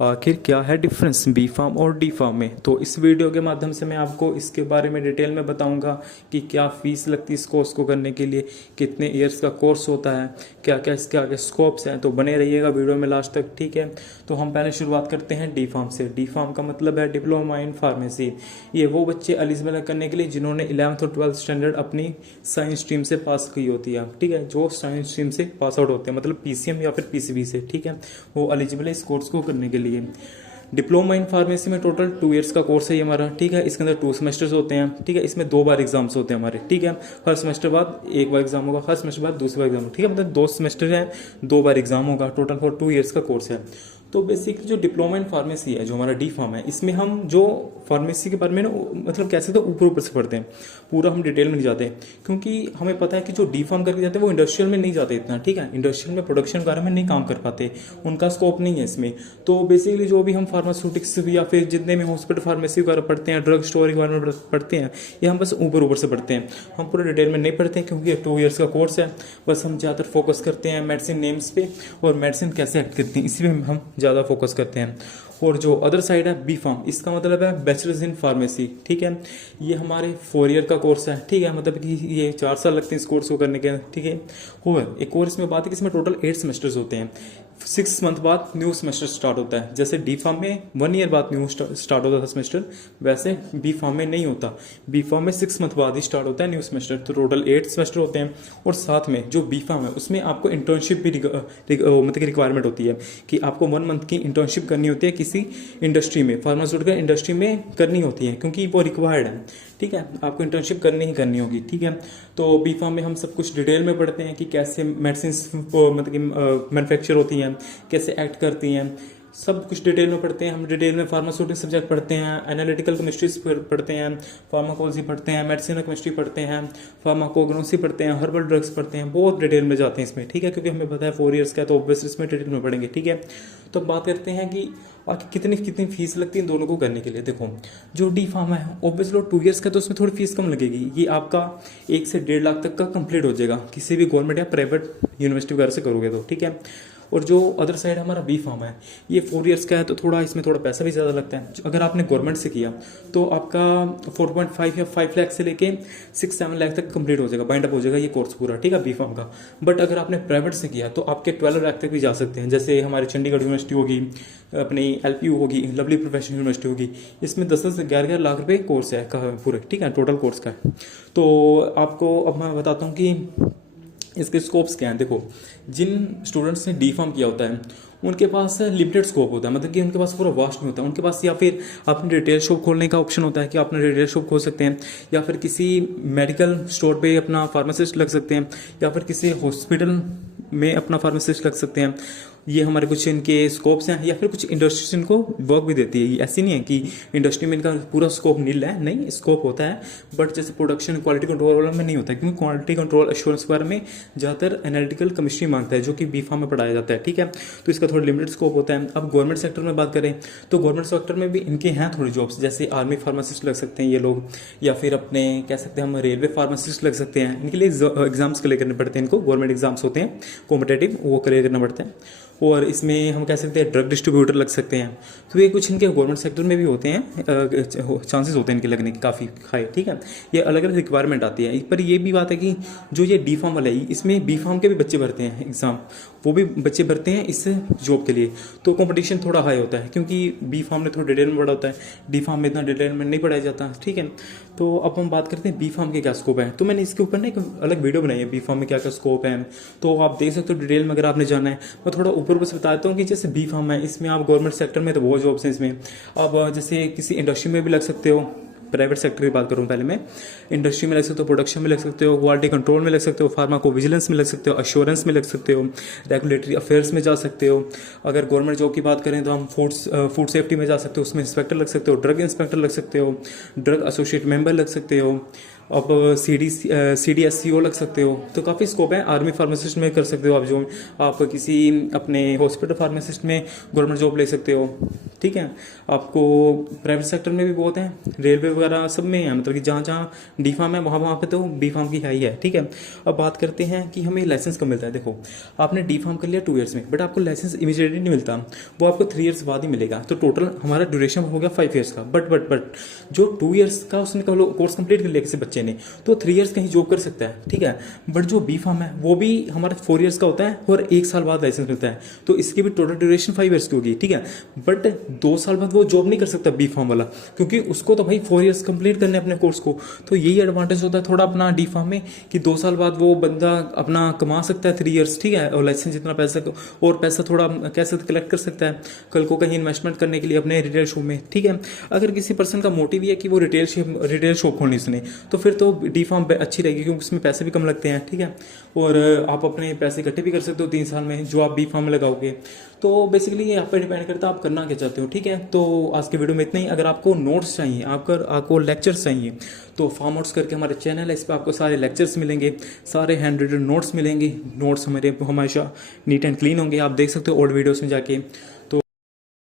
आखिर क्या है डिफरेंस बी फार्म और डी फार्म में। तो इस वीडियो के माध्यम से मैं आपको इसके बारे में डिटेल में बताऊंगा कि क्या फीस लगती है इस कोर्स को करने के लिए, कितने ईयर्स का कोर्स होता है, क्या क्या इसके आगे स्कोप्स हैं। तो बने रहिएगा वीडियो में लास्ट तक, ठीक है। तो हम पहले शुरुआत करते हैं डी फार्म से। डी फार्म का मतलब है डिप्लोमा इन फार्मेसी। ये वो बच्चे एलिजिबल करने के लिए जिन्होंने 11th और 12th स्टैंडर्ड अपनी साइंस स्ट्रीम से पास की होती है, ठीक है। जो साइंस स्ट्रीम से पास आउट होते हैं, मतलब पीसीएम या फिर पीसीबी से, ठीक है, वो एलिजिबल है इस कोर्स को करने के लिए। डिप्लोमा इन फार्मेसी में टोटल 2 ईयर्स का कोर्स है ये हमारा, ठीक है। इसके अंदर 2 सेमेस्टर्स होते हैं, ठीक है। इसमें 2 बार एग्जाम्स होते हैं हमारे, ठीक है। हर सेमेस्टर बाद एक बार एग्जाम होगा, हर सेमेस्टर बाद दूसरा एग्जाम, ठीक है। मतलब 2 सेमेस्टर है, 2 बार एग्जाम होगा, टोटल फॉर 2 ईयर्स का कोर्स है। तो बेसिकली जो डिप्लोमा इन फार्मेसी है, जो हमारा डी फार्म है, इसमें हम जो फार्मेसी के बारे में ना मतलब कैसे तो ऊपर ऊपर से पढ़ते हैं, पूरा हम डिटेल में नहीं जाते, क्योंकि हमें पता है कि जो डी फार्म करके जाते हैं वो इंडस्ट्रियल में नहीं जाते इतना, ठीक है। इंडस्ट्रियल में प्रोडक्शन के बारे में नहीं काम कर पाते, उनका स्कोप नहीं है इसमें। तो बेसिकली जो भी हम फार्मास्यूटिक्स या फिर जितने भी हॉस्पिटल फार्मेसी वगैरह पढ़ते हैं, ड्रग स्टोर के बारे में पढ़ते हैं, ये हम बस ऊपर ऊपर से पढ़ते हैं, हम पूरे डिटेल में नहीं पढ़ते हैं, क्योंकि 2 ईयर्स का कोर्स है। बस हम ज़्यादातर फोकस करते हैं मेडिसिन नेम्स पे और मेडिसिन कैसे एक्ट करती हैं, इसी पे हम ज़्यादा फोकस करते हैं। और जो अदर साइड है बी फार्म, इसका मतलब है बैचलर्स इन फार्मेसी, ठीक है। ये हमारे 4 ईयर का कोर्स है, ठीक है। मतलब कि ये 4 साल लगते हैं इस कोर्स को करने के, ठीक है। और एक और इसमें बात है कि इसमें टोटल 8 सेमेस्टर्स होते हैं। 6 मंथ बाद न्यू सेमेस्टर स्टार्ट होता है। जैसे डी फार्म में 1 ईयर बाद न्यू स्टार्ट होता था सेमेस्टर, वैसे बी फार्म में नहीं होता। बी फार्म में 6 मंथ बाद ही स्टार्ट होता है न्यू सेमेस्टर। तो टोटल 8 सेमेस्टर होते हैं। और साथ में जो बी फार्म है उसमें आपको इंटर्नशिप भी मतलब कि रिक्वायरमेंट होती है कि आपको 1 मंथ की इंटर्नशिप करनी होती है किसी इंडस्ट्री में, फार्मास्यूटिकल इंडस्ट्री में करनी होती है, क्योंकि वो रिक्वायर्ड है, ठीक है। आपको इंटर्नशिप करनी ही करनी होगी, ठीक है। तो बी फार्म में हम सब कुछ डिटेल में पढ़ते हैं कि कैसे मेडिसिन मतलब कि मैन्युफैक्चर होती हैं, कैसे एक्ट करती हैं, सब कुछ डिटेल में पढ़ते हैं। हम डिटेल में फार्मास्यूटिक सब्जेक्ट पढ़ते हैं, एनालिटिकल केमिस्ट्री पढ़ते हैं, फार्माकोलॉजी पढ़ते हैं, मेडिसिनल केमिस्ट्री पढ़ते हैं, फार्माकोग्नोसी पढ़ते हैं, हर्बल ड्रग्स पढ़ते हैं, बहुत डिटेल में जाते हैं इसमें, ठीक है। क्योंकि हमें पता है 4 ईयर्स का है, तो ऑब्वियसली इसमें डिटेल में पढ़ेंगे, ठीक है। तो बात करते हैं कि कितनी कितनी फीस लगती है इन दोनों को करने के लिए। देखो, जो डी फार्म है ऑब्वियसली 2 ईयर्स का, तो उसमें थोड़ी फीस कम लगेगी। ये आपका 1 से 1.5 लाख तक का कंप्लीट हो जाएगा, किसी भी गवर्नमेंट या प्राइवेट यूनिवर्सिटी वगैरह से करोगे तो, ठीक है। और जो अदर साइड हमारा बी फार्म है, ये 4 ईयर्स का है, तो थोड़ा इसमें थोड़ा पैसा भी ज़्यादा लगता है। अगर आपने गवर्नमेंट से किया तो आपका 4.5 या 5 लाख से लेके 6-7 लाख तक कंप्लीट हो जाएगा, बाइंड अप हो जाएगा ये कोर्स पूरा, ठीक है, बी फार्म का। बट अगर आपने प्राइवेट से किया तो आपके 12 लाख तक भी जा सकते हैं। जैसे हमारी चंडीगढ़ यूनिवर्सिटी होगी, अपनी LPU होगी, लवली प्रोफेशनल यूनिवर्सिटी होगी, इसमें 10 से 11 लाख रुपए कोर्स है पूरे, ठीक है, टोटल कोर्स का। तो आपको अब मैं बताता हूँ कि इसके स्कोप्स क्या हैं। देखो, जिन स्टूडेंट्स ने डी फार्म किया होता है उनके पास लिमिटेड स्कोप होता है, मतलब कि उनके पास पूरा वास्ट नहीं होता है उनके पास। या फिर आपने रिटेल शॉप खोलने का ऑप्शन होता है कि आपने रिटेल शॉप खोल सकते हैं, या फिर किसी मेडिकल स्टोर पे अपना फार्मासिस्ट लग सकते हैं, या फिर किसी हॉस्पिटल में अपना फार्मासिस्ट लग सकते हैं। ये हमारे कुछ इनके स्कोप्स हैं। या फिर कुछ इंडस्ट्रीज इनको वर्क भी देती है। ऐसी नहीं है कि इंडस्ट्री में इनका पूरा स्कोप नील है, नहीं, स्कोप होता है, बट जैसे प्रोडक्शन क्वालिटी कंट्रोल वाला में नहीं होता है, क्योंकि क्वालिटी कंट्रोल एश्योरेंस वगैरह में ज़्यादातर एनालिटिकल केमिस्ट्री मांगता है, जो कि बी फार्म में पढ़ाया जाता है, ठीक है। तो इसका थोड़ा लिमिटेड स्कोप होता है। अब गवर्नमेंट सेक्टर में बात करें तो गवर्नमेंट सेक्टर में भी इनके हैं थोड़ी जॉब्स, जैसे आर्मी फार्मासिस्ट लग सकते हैं ये लोग, या फिर अपने कह सकते हैं हम रेलवे फार्मासिस्ट लग सकते हैं। इनके लिए एग्जाम्स क्लियर करने पड़ते हैं, इनको गवर्नमेंट एग्जाम्स होते हैं कॉम्पिटेटिव, वो क्लियर करना पड़ता है। और इसमें हम कह सकते हैं ड्रग डिस्ट्रीब्यूटर लग सकते हैं। तो ये कुछ इनके गवर्नमेंट सेक्टर में भी होते हैं, चांसेस होते हैं इनके लगने के काफ़ी हाई, ठीक है। ये अलग अलग रिक्वायरमेंट आती है। पर ये भी बात है कि जो ये डी फार्म वाला है, इसमें बी फार्म के भी बच्चे भरते हैं एग्जाम, वो भी बच्चे भरते हैं इस जॉब के लिए। तो कंपटीशन थोड़ा हाई होता है, क्योंकि बी फार्म में थोड़ा डिटेल में पढ़ा होता है, डी फार्म में इतना डिटेल में नहीं पढ़ाया जाता, ठीक है। तो अब हम बात करते हैं बी फार्म के क्या स्कोप है। तो मैंने इसके ऊपर ना एक अलग वीडियो बनाई है, बी फार्म में क्या क्या स्कोप है, तो आप देख सकते हो डिटेल में अगर आपने जाना है। मैं थोड़ा ऊपर से बताता हूँ कि जैसे बी फार्म है, इसमें आप गवर्नमेंट सेक्टर में तो बहुत जॉब्स हैं इसमें। अब जैसे किसी इंडस्ट्री में भी लग सकते हो, प्राइवेट सेक्टर की बात करूँ पहले मैं, इंडस्ट्री में लग सकते हो, प्रोडक्शन में लग सकते हो, क्वालिटी कंट्रोल में लग सकते हो, फार्माको विजिलेंस में लग सकते हो, अश्योरेंस में लग सकते हो, रेगुलेटरी अफेयर्स में जा सकते हो। अगर गवर्नमेंट जॉब की बात करें तो हम फूड सेफ्टी में जा सकते हो, उसमें इंस्पेक्टर लग सकते हो, ड्रग इंस्पेक्टर लग सकते हो, ड्रग एसोसिएट मेंबर लग सकते हो, अब CDSCO लग सकते हो। तो काफ़ी स्कोप है। आर्मी फार्मासिस्ट में कर सकते हो आप, जो आप किसी अपने हॉस्पिटल फार्मासिस्ट में गवर्नमेंट जॉब ले सकते हो। ठीक है। आपको प्राइवेट सेक्टर में भी बहुत हैं, रेलवे वगैरह सब में है, मतलब कि जहाँ जहाँ डी फार्म है वहाँ वहाँ पे तो बी फार्म की है ही है, ठीक है। अब बात करते हैं कि हमें लाइसेंस कब मिलता है। देखो आपने डी फार्म कर लिया 2 ईयर्स में, बट आपको लाइसेंस इमीडिएटली नहीं मिलता, वो आपको 3 ईयर्स बाद ही मिलेगा। तो टोटल हमारा ड्यूरेशन हो गया 5 ईयर्स का। बट जो 2 ईयर्स का उसने कोर्स कंप्लीट कर लिया किसी बच्चे ने, तो 3 ईयर्स कहीं जॉब कर सकता है, ठीक है। बट जो बी फार्म है वो भी हमारा 4 ईयर्स का होता है और 1 साल बाद लाइसेंस मिलता है, तो इसकी भी टोटल ड्यूरेशन 5 ईयर्स की होगी, ठीक है। बट 2 साल बाद वो जॉब नहीं कर सकता बी फार्म वाला, क्योंकि उसको तो भाई 4 ईयर्स कंप्लीट करने अपने कोर्स को। तो यही एडवांटेज होता है थोड़ा अपना डी फार्म में, कि 2 साल बाद वो बंदा अपना कमा सकता है 3 ईयर्स, ठीक है, और लाइसेंस जितना पैसा और पैसा थोड़ा कैसे कलेक्ट कर सकता है कल को कहीं इन्वेस्टमेंट करने के लिए अपने रिटेल शॉप में, ठीक है। अगर किसी पर्सन का मोटिव है कि वो रिटेल शॉप खोलनी उसने, तो फिर तो डी फार्म अच्छी रहेगी, क्योंकि उसमें पैसे भी कम लगते हैं, ठीक है। और आप अपने पैसे इकट्ठे भी कर सकते हो 3 साल में जो आप बी फार्म में लगाओगे। तो बेसिकली ये आप पर डिपेंड करता है आप करना क्या चाहते हो, ठीक है। तो आज के वीडियो में इतना ही। अगर आपको नोट्स चाहिए, आपको लेक्चर्स चाहिए, तो फार्म आउट्स करके हमारे चैनल है, इस पर आपको सारे लेक्चर्स मिलेंगे, सारे हैंड रिटन नोट्स मिलेंगे। नोट्स हमारे हमेशा नीट एंड क्लीन होंगे, आप देख सकते हो ओल्ड वीडियोस में जाके।